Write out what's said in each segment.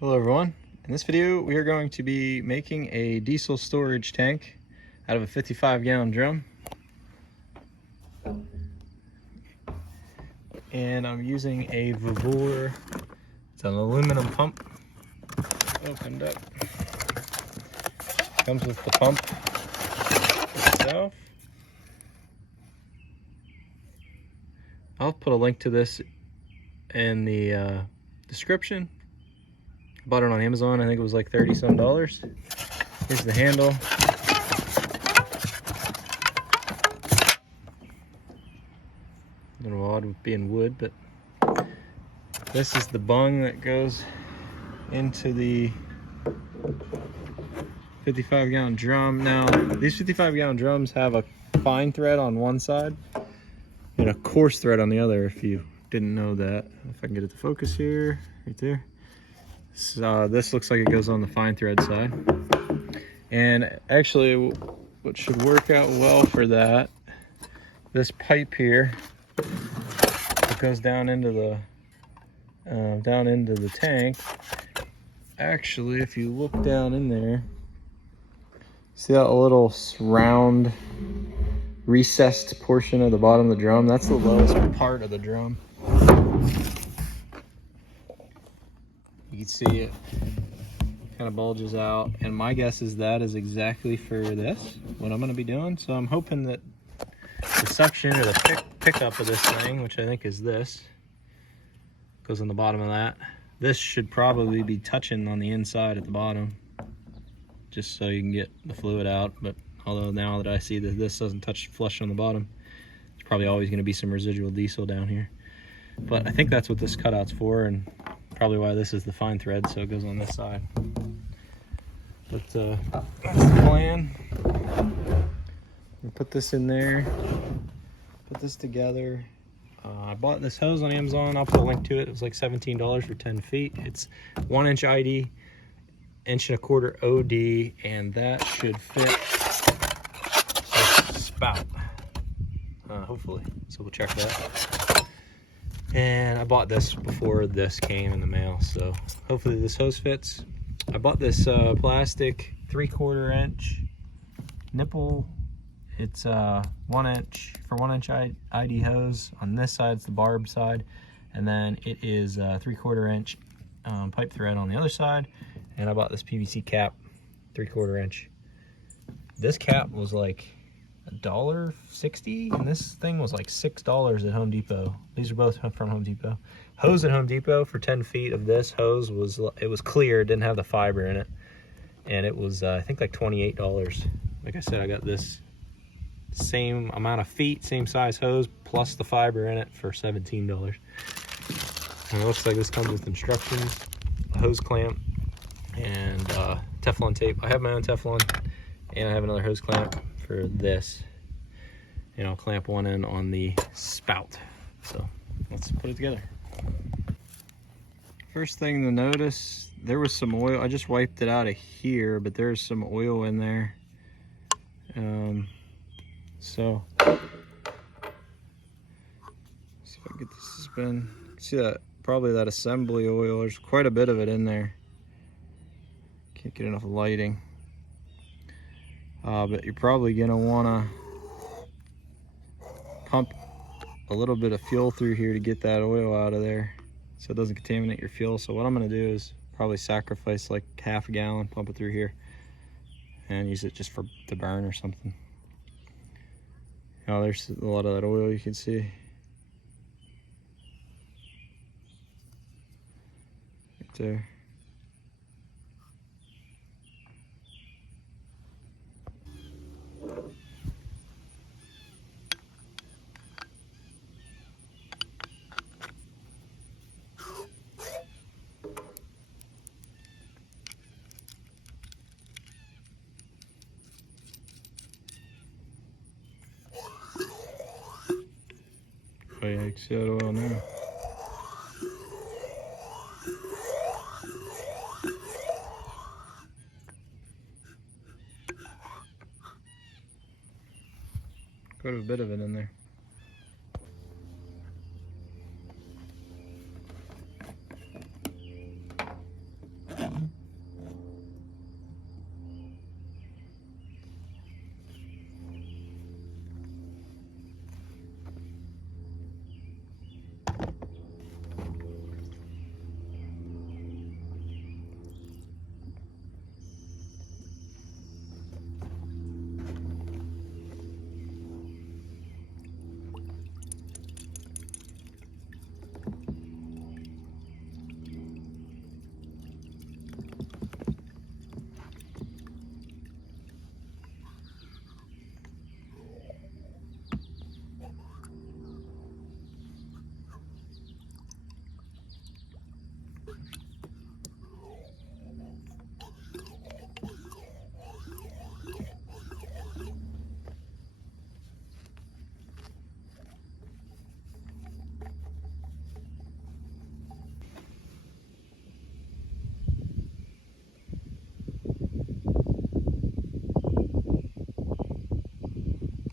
Hello everyone. In this video we are going to be making a diesel storage tank out of a 55-gallon drum. And I'm using a Vavor. It's an aluminum pump. Opened up. Comes with the pump itself. I'll put a link to this in the description. Bought it on Amazon. I think it was like $30 some. Here's the handle. A little odd with being wood, but this is the bung that goes into the 55-gallon drum. Now, these 55-gallon drums have a fine thread on one side and a coarse thread on the other, if you didn't know that. If I can get it to focus here, right there. So this looks like it goes on the fine thread side. And actually, what should work out well for that, this pipe here, it goes down into the tank. Actually, if you look down in there, see that little round recessed portion of the bottom of the drum? That's the lowest part of the drum. You can see it kind of bulges out, and my guess is that is exactly for this, what I'm going to be doing. So I'm hoping that the suction or the pickup of this thing, which I think is this, goes on the bottom of that. This should probably be touching on the inside at the bottom, just so you can get the fluid out. But although now that I see that this doesn't touch flush on the bottom, there's probably always going to be some residual diesel down here. But I think that's what this cutout's for, and probably why this is the fine thread, so it goes on this side. But that's the plan. We'll put this in there, put this together. I bought this hose on Amazon. I'll put a link to it. It was like $17 for 10 feet. It's 1-inch ID, 1.25" OD, and that should fit this spout, hopefully. So we'll check that. And I bought this before this came in the mail, so hopefully this hose fits. I bought this plastic 3/4 inch nipple. It's 1 inch for 1-inch ID hose. On this side, it's the barb side, and then it is 3/4 inch pipe thread on the other side. And I bought this PVC cap, 3/4 inch. This cap was like $1.60, and this thing was like $6 at Home Depot. These are both from Home Depot. Hose at Home Depot for 10 feet of this hose was clear, didn't have the fiber in it, and it was I think like $28. Like I said, I got this same amount of feet, same size hose, plus the fiber in it for $17. And it looks like this comes with instructions, a hose clamp, and Teflon tape. I have my own Teflon, and I have another hose clamp for this. And I'll clamp one in on the spout. So let's put it together. First thing to notice, there was some oil. I just wiped it out of here, but there's some oil in there. So see if I can get this to spin. See that, probably that assembly oil, there's quite a bit of it in there. Can't get enough lighting. But you're probably gonna wanna pump a little bit of fuel through here to get that oil out of there so it doesn't contaminate your fuel. So what I'm gonna do is probably sacrifice like half a gallon, pump it through here, and use it just to burn or something. Now there's a lot of that oil you can see. Right there. Oh yeah, you can see that oil now. Quite a bit of it in there.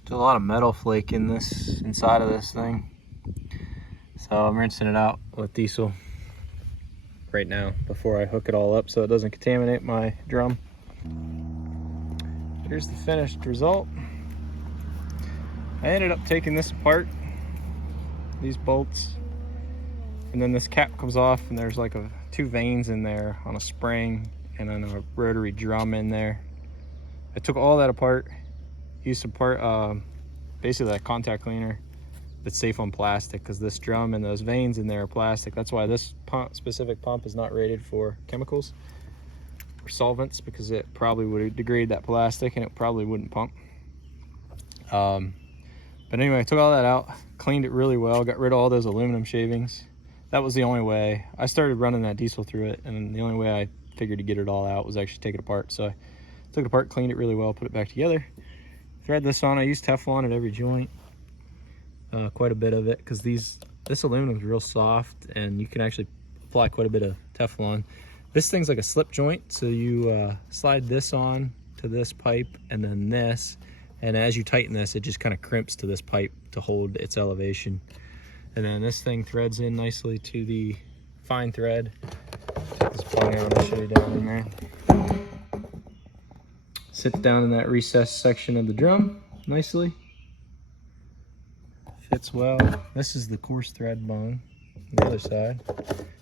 There's a lot of metal flake in this, inside of this thing. So I'm rinsing it out with diesel right now before I hook it all up so it doesn't contaminate my drum. Here's the finished result. I ended up taking this apart, these bolts, and then this cap comes off and there's like two vanes in there on a spring and then a rotary drum in there. I took all that apart, used some basically that contact cleaner that's safe on plastic, because this drum and those vanes in there are plastic. That's why this specific pump is not rated for chemicals or solvents, because it probably would degrade that plastic and it probably wouldn't pump. But anyway, I took all that out, cleaned it really well, got rid of all those aluminum shavings. That was the only way. I started running that diesel through it, and the only way I figured to get it all out was actually take it apart. So I took it apart, cleaned it really well, put it back together. Thread this on. I used Teflon at every joint, quite a bit of it, because this aluminum is real soft and you can actually apply quite a bit of Teflon. This thing's like a slip joint, so you slide this on to this pipe and then this, and as you tighten this, it just kind of crimps to this pipe to hold its elevation. And then this thing threads in nicely to the fine thread. Take this plug out, I'll show you down in there. Sits down in that recessed section of the drum nicely. Fits well. This is the coarse thread bone on the other side.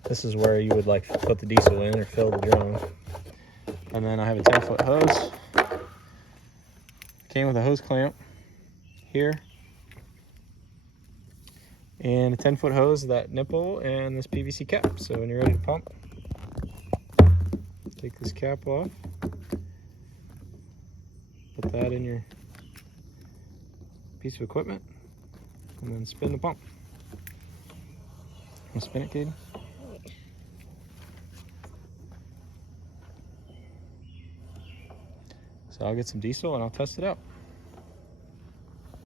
This is where you would like put the diesel in or fill the drum. And then I have a 10-foot hose. Came with a hose clamp here. And a 10-foot hose, that nipple, and this PVC cap. So when you're ready to pump, take this cap off. Put that in your piece of equipment. And then spin the pump. Want to spin it, Caden? So I'll get some diesel and I'll test it out.